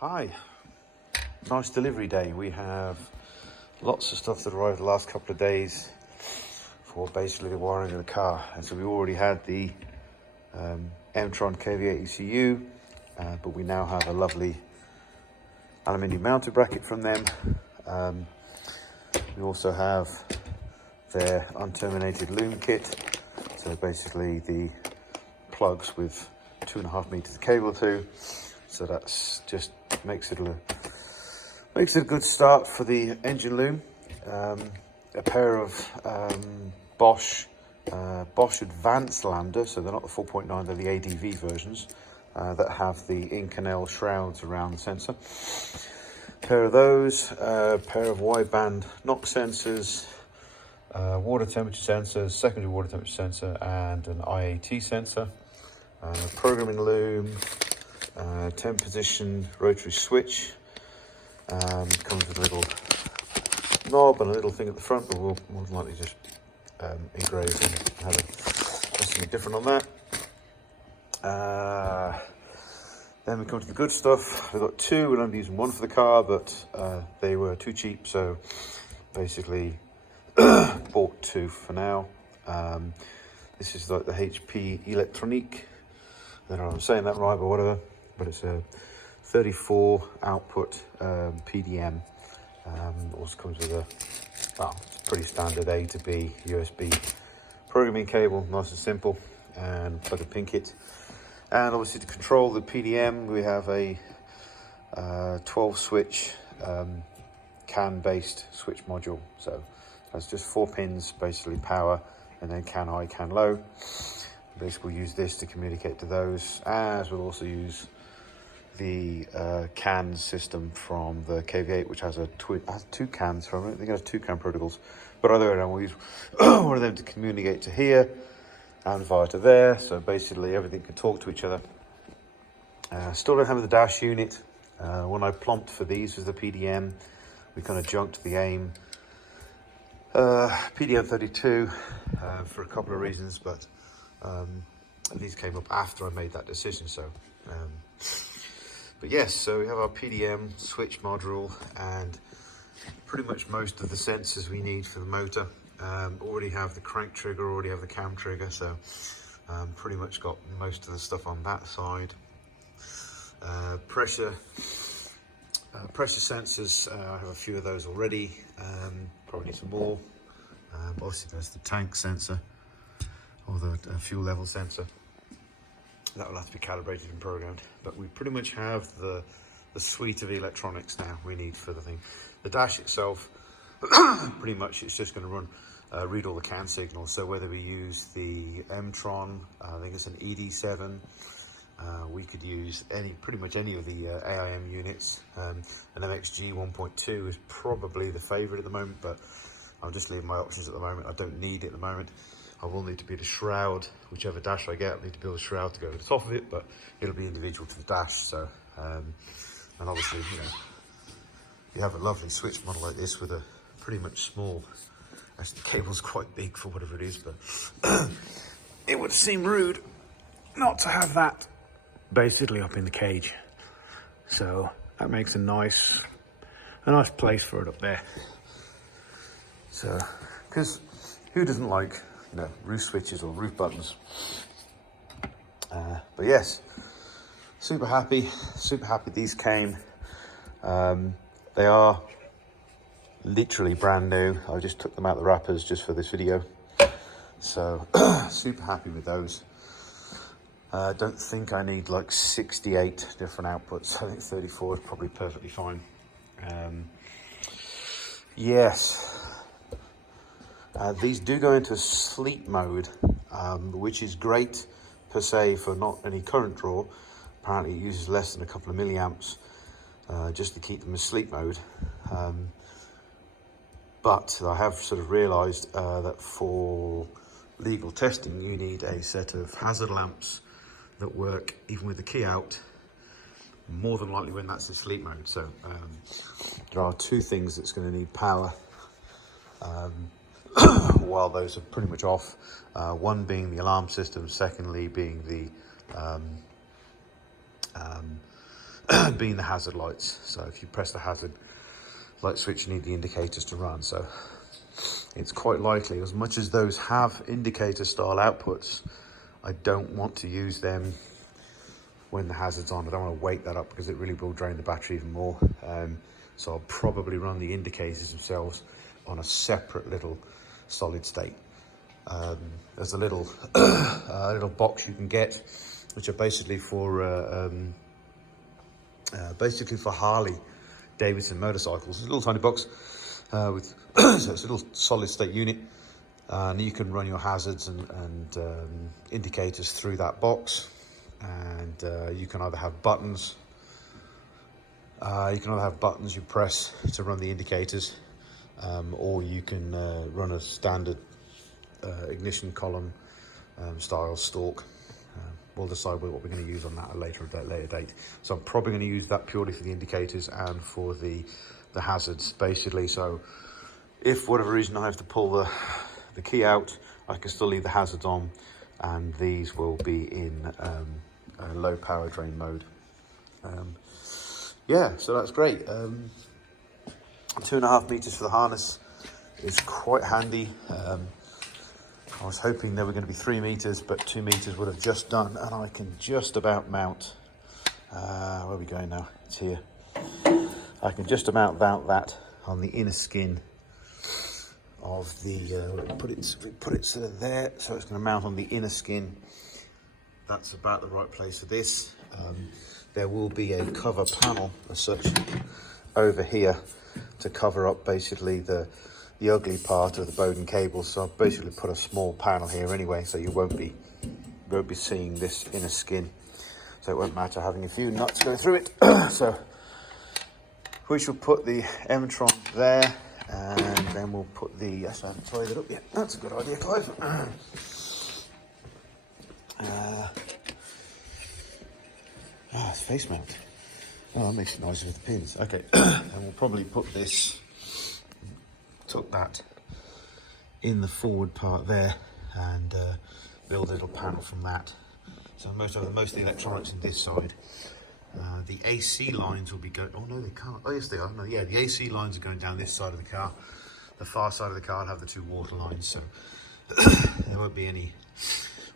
Hi, nice delivery day. We have lots of stuff that arrived the last couple of days for basically the wiring of the car. And so we already had the M-Tron KV8 ECU, but we now have a lovely aluminium mounted bracket from them. We also have their unterminated loom kit. So basically the plugs with 2.5 meters of cable through. So that's just makes it a good start for the engine loom. A pair of Bosch Advanced Lander, so they're not the 4.9, they're the ADV versions that have the Inconel shrouds around the sensor. A pair of those, a pair of wideband NOx sensors, water temperature sensors, secondary water temperature sensor, and an IAT sensor. Programming loom, 10 position rotary switch. Comes with a little knob and a little thing at the front, but we'll more than likely just engrave and have something different on that. Then we come to the good stuff. We've got two. We're only using one for the car, but they were too cheap, so basically bought two for now. This is like the HP Electronique. I don't know if I'm saying that right or whatever, but it's a 34 output PDM. Also comes with a pretty standard A to B USB programming cable, nice and simple, and plug and pin kit. And obviously to control the PDM, we have a 12 switch CAN based switch module. So that's just 4 pins, basically power, and then CAN high, CAN low. Basically we'll use this to communicate to those, as we'll also use the CAN system from the KV8, which has two CANs from it. I think it has 2 CAN protocols, but either way, we'll use one of them to communicate to here and via to there. So basically everything can talk to each other. Still don't have the dash unit. When I plonked for these with the PDM, we kind of junked the AIM PDM 32 for a couple of reasons, but these came up after I made that decision. So but yes, so we have our PDM switch module and pretty much most of the sensors we need for the motor. Already have the crank trigger, already have the cam trigger, so pretty much got most of the stuff on that side. Pressure sensors, I have a few of those already, probably need some more. Obviously there's the tank sensor, or the fuel level sensor. That will have to be calibrated and programmed, but we pretty much have the suite of electronics now we need for the thing. The dash itself, pretty much it's just going to run, read all the CAN signals. So whether we use the M-Tron, I think it's an ED7, we could use pretty much any of the AIM units. An MXG 1.2 is probably the favorite at the moment, but I'm just leaving my options at the moment. I don't need it at the moment. I will need to build a shroud, whichever dash I get. I need to build a shroud to go over the top of it, but it'll be individual to the dash. So, and obviously, you have a lovely switch model like this with a pretty much small. Actually, the cable's quite big for whatever it is, but it would seem rude not to have that basically up in the cage. So that makes a nice place for it up there. So, because who doesn't like roof switches or roof buttons? But yes, super happy these came. They are literally brand new. I just took them out the wrappers just for this video, so super happy with those. Don't think I need like 68 different outputs. I think 34 is probably perfectly fine. Yes. These do go into sleep mode, which is great per se for not any current draw. Apparently it uses less than a couple of milliamps just to keep them in sleep mode. But I have sort of realised that for legal testing you need a set of hazard lamps that work even with the key out, more than likely when that's in sleep mode. So there are 2 things that's going to need power while those are pretty much off. One being the alarm system, secondly being the being the hazard lights. So if you press the hazard light switch, you need the indicators to run. So it's quite likely, as much as those have indicator style outputs, I don't want to use them when the hazard's on. I don't want to wake that up because it really will drain the battery even more. So I'll probably run the indicators themselves on a separate little solid state. There's a little little box you can get, which are basically for Harley Davidson motorcycles. It's a little tiny box with so it's a little solid state unit, and you can run your hazards and indicators through that box. And you can either have buttons. You press to run the indicators, or you can run a standard ignition column style stalk. We'll decide what we're going to use on that at a later date. So I'm probably going to use that purely for the indicators and for the hazards, basically. So if for whatever reason I have to pull the key out, I can still leave the hazards on, and these will be in a low power drain mode. Yeah, so that's great. 2.5 meters for the harness is quite handy. I was hoping there were going to be 3 meters, but 2 meters would have just done, and I can just about mount. Where are we going now? It's here. I can just about mount that on the inner skin of the. We put it sort of there, so it's going to mount on the inner skin. That's about the right place for this. There will be a cover panel as such over here to cover up basically the ugly part of the Bowden cable. So I've basically put a small panel here anyway, so you won't be seeing this inner skin. So it won't matter having a few nuts go through it. So we shall put the M-Tron there, and then we'll put the. Yes, I haven't tied it up yet. That's a good idea, Clive. It's face mount. Oh, that makes it nicer with the pins. Okay, and we'll probably put this, tuck that in the forward part there, and build a little panel from that. So most of the electronics in this side. The AC lines will be going. Oh no, they can't. Oh yes, they are. No, yeah, the AC lines are going down this side of the car. The far side of the car will have the 2 water lines, so there won't be any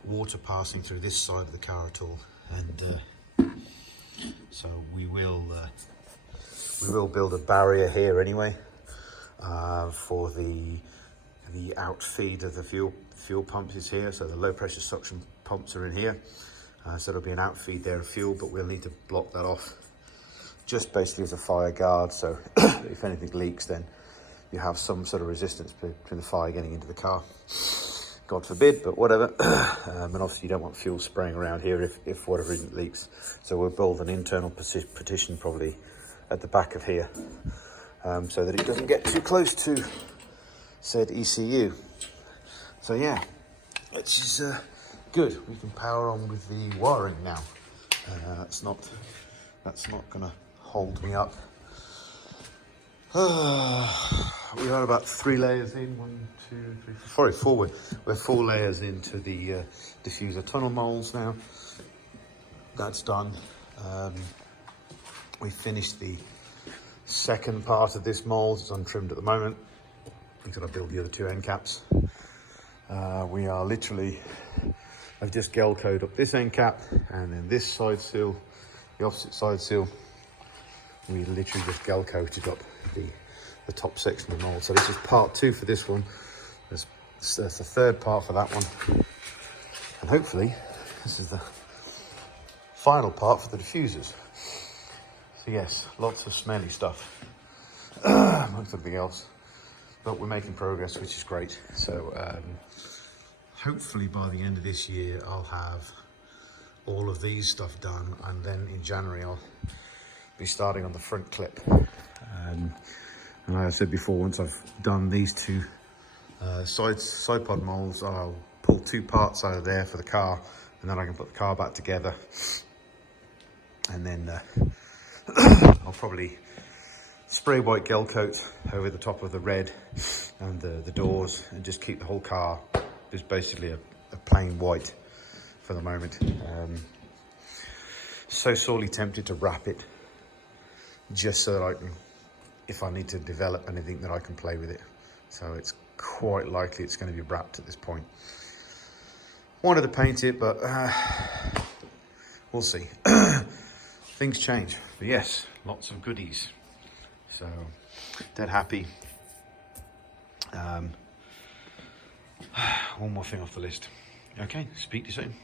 water passing through this side of the car at all. And so we will build a barrier here anyway for the outfeed of the fuel pumps is here. So the low pressure suction pumps are in here. So there'll be an outfeed there of fuel, but we'll need to block that off just basically as a fire guard. So if anything leaks, then you have some sort of resistance between the fire getting into the car. God forbid, but whatever. And obviously you don't want fuel spraying around here if for whatever reason it leaks. So we'll build an internal partition probably at the back of here, so that it doesn't get too close to said ECU. So yeah, which is good. We can power on with the wiring now. That's not gonna hold me up. We are about 3 layers in. 1, 2, 3, 4. Sorry, 4. We're 4 layers into the diffuser tunnel molds now. That's done. We finished the second part of this mold. It's untrimmed at the moment. We've got to build the other 2 end caps. We are literally. I've just gel coated up this end cap, and then this side seal, the opposite side seal. We literally just gel coated up the top section of the mold. So this is part 2 for this one. There's the third part for that one, and hopefully this is the final part for the diffusers. So yes, lots of smelly stuff amongst everything else, but we're making progress, which is great. So hopefully by the end of this year I'll have all of these stuff done, and then in January I'll be starting on the front clip. And like I said before, once I've done these 2 side pod molds, I'll pull 2 parts out of there for the car, and then I can put the car back together. And then I'll probably spray white gel coat over the top of the red and the doors, and just keep the whole car just basically a plain white for the moment. So sorely tempted to wrap it just so that I can, if I need to develop anything, that I can play with it. So it's quite likely it's going to be wrapped at this point. Wanted to paint it, but we'll see. Things change. But yes, lots of goodies. So dead happy. One more thing off the list. Okay, speak to you soon.